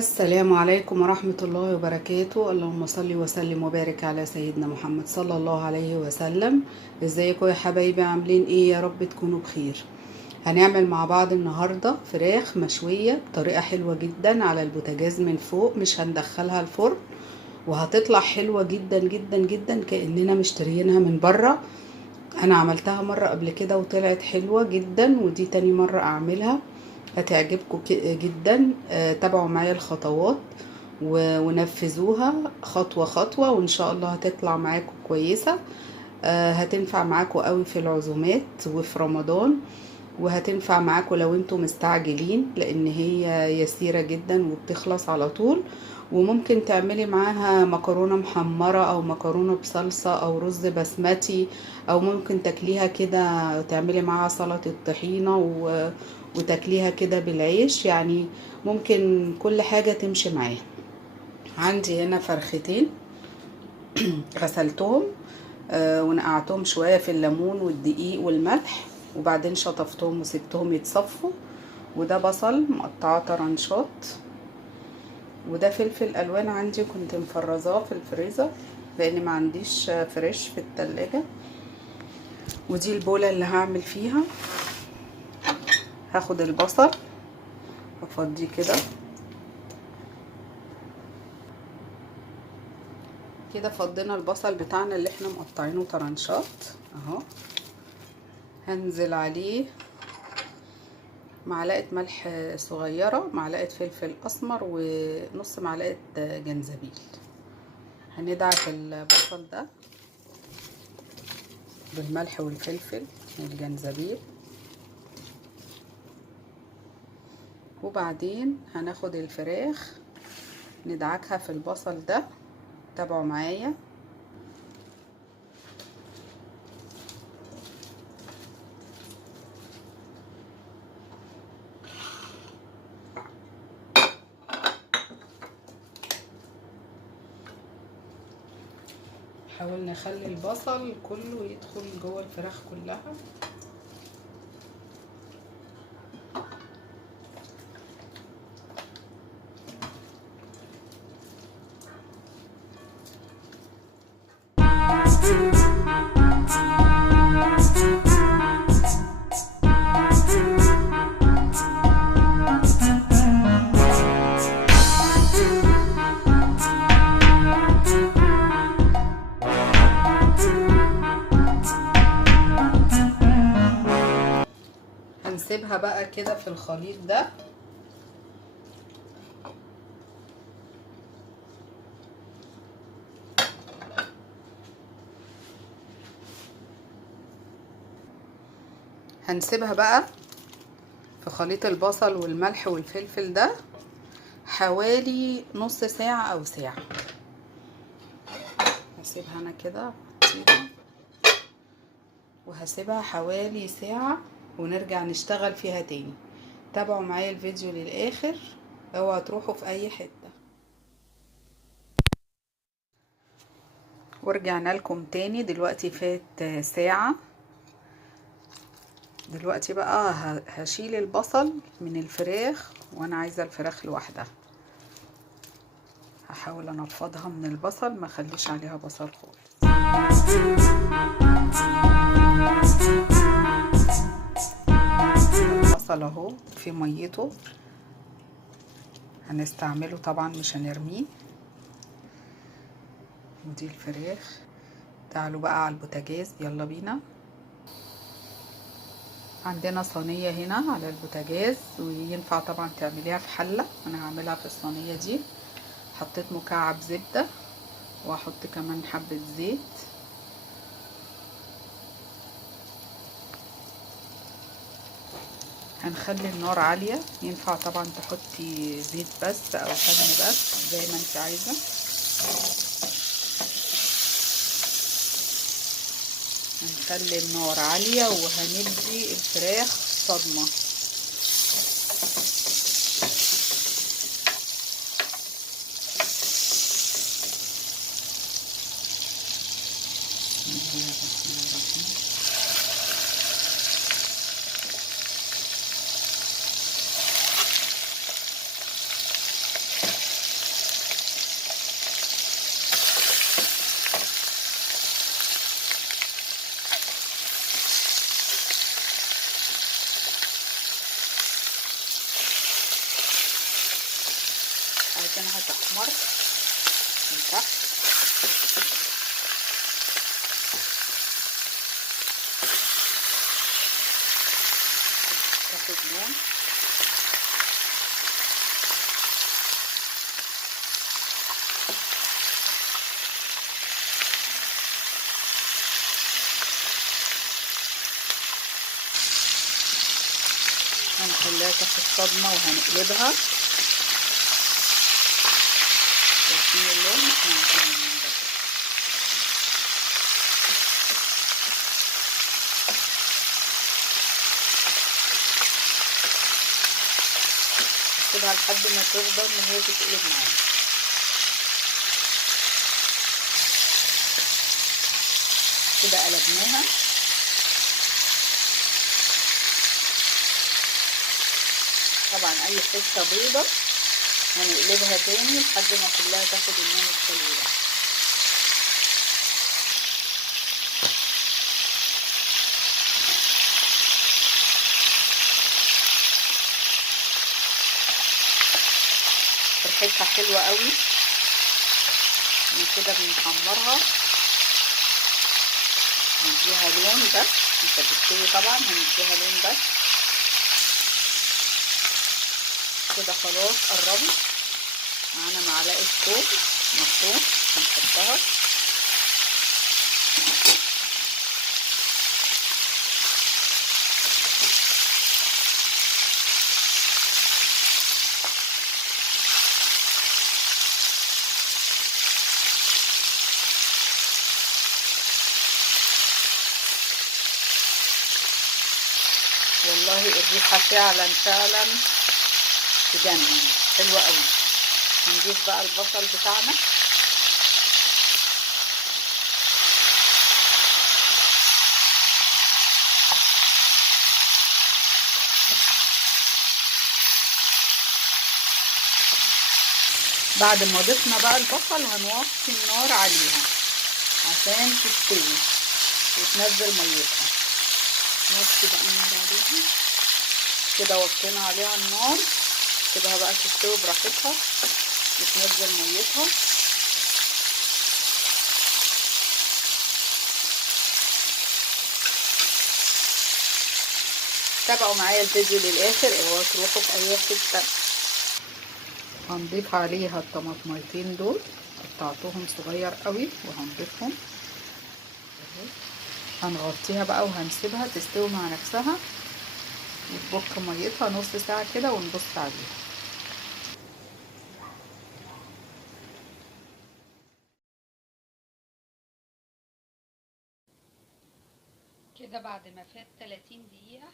السلام عليكم ورحمة الله وبركاته. اللهم صل وسلم وبارك على سيدنا محمد صلى الله عليه وسلم. ازيكم يا حبايبي، عاملين ايه؟ يا رب تكونوا بخير. هنعمل مع بعض النهاردة فراخ مشوية بطريقة حلوة جدا على البوتاجاز من فوق، مش هندخلها الفرن، وهتطلع حلوة جدا جدا جدا كأننا مشتريينها من بره. انا عملتها مرة قبل كده وطلعت حلوة جدا، ودي تاني مرة اعملها. هتعجبكم جدا. تابعوا معايا الخطوات ونفذوها خطوة خطوة، وان شاء الله هتطلع معاكم كويسة. هتنفع معاكم قوي في العزومات وفي رمضان، وهتنفع معاكم لو انتم مستعجلين، لان هي يسيرة جدا وبتخلص على طول. وممكن تعملي معاها مكرونة محمرة او مكرونة بصلصة او رز بسمتي، او ممكن تاكليها كده تعملي معاها سلطة طحينة وتاكليها كده بالعيش، يعني ممكن كل حاجة تمشي معاها. عندي هنا فرختين غسلتهم ونقعتهم شوية في الليمون والدقيق والملح، وبعدين شطفتهم وسبتهم يتصفوا. وده بصل مقطعاه طرنشات، وده فلفل الوان عندي كنت مفرزاه في الفريزر لان ما عنديش فريش في التلاجة. ودي البولة اللي هعمل فيها. هاخد البصل وافضيه كده كده. فضينا البصل بتاعنا اللي احنا مقطعينه طرنشات اهو. هنزل عليه معلقة ملح صغيرة، معلقة فلفل اسمر، ونص معلقة جنزبيل. هندعك البصل ده بالملح والفلفل والجنزبيل، وبعدين هناخد الفراخ ندعكها في البصل ده. تابعوا معايا. حاول نخلي البصل كله يدخل جوه الفراخ كلها. هنسيبها بقى كده في الخليط ده. هنسيبها بقى في خليط البصل والملح والفلفل ده حوالي نص ساعة او ساعة. هسيبها انا كده وهسيبها حوالي ساعة ونرجع نشتغل فيها تاني. تابعوا معايا الفيديو للاخر، اوعوا تروحوا في اي حتة. ورجعنا لكم تاني. دلوقتي فات ساعة. دلوقتي بقى هشيل البصل من الفراخ، وانا عايزة الفراخ لوحدها. هحاول انفضها من البصل، ما اخليش عليها بصل خالص. البصل اهو في ميته، هنستعمله طبعا مش هنرميه. ودي الفراخ. تعالوا بقى على البوتاجاز، يلا بينا. عندنا صينية هنا على البوتاجاز، وينفع طبعا تعمليها في حلة. انا هعملها في الصينية دي. حطيت مكعب زبدة، واحط كمان حبة زيت. هنخلي النار عالية. ينفع طبعا تحطي زيت بس او سمنة بس زي ما انت عايزة. هنخلي النار عالية وهندي الفراخ صدمة. عايزينها تحمر من تحت. تاخد لون. هنخليها تاخد صدمة وهنقلبها. شايفين اللون؟ نسيبها لحد ما تفضل ان هي تتقلب معانا. كده قلبناها. طبعا اي حته بيضه هنقلبها تاني لحد ما كلها تاخد اللون الحلو ده. ريحتها حلوه قوي. من كده بنحمرها نديها لون بس. مش هتستوي طبعا، هنديها لون بس. كده خلاص قربت. معانا معلقه ثوم مفروم هنحطها. والله الريحه فعلا تجنن، حلوه قوي. هنضيف بقى البصل بتاعنا. بعد ما ضفنا بقى البصل هنوطي النار عليها عشان تستوي وتنزل ميتها. نوطي بقى النار عليها كده. وطينا عليها النار كده بقى تستوي براحتها وتنزل ميتها. تابعوا معايا الفيديو للاخر، اوعوا تروحوا في اي حته. هنضيف عليها الطماطميتين دول، قطعتهم صغير قوي وهنضيفهم. هنغطيها بقى وهنسيبها تستوي مع نفسها وتبك ميتها نص ساعه كده ونبص عليها. كده بعد ما فات 30 دقيقه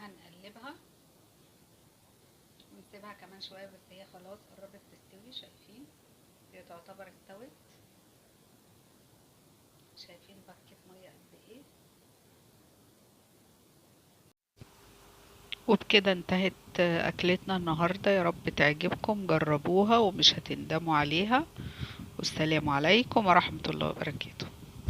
هنقلبها ونسيبها كمان شويه. بس هي خلاص قربت تستوي. شايفين هي تعتبر استوت. شايفين بكت ميه قد ايه. وبكده انتهت اكلتنا النهارده. يا رب تعجبكم، جربوها ومش هتندموا عليها. والسلام عليكم ورحمه الله وبركاته.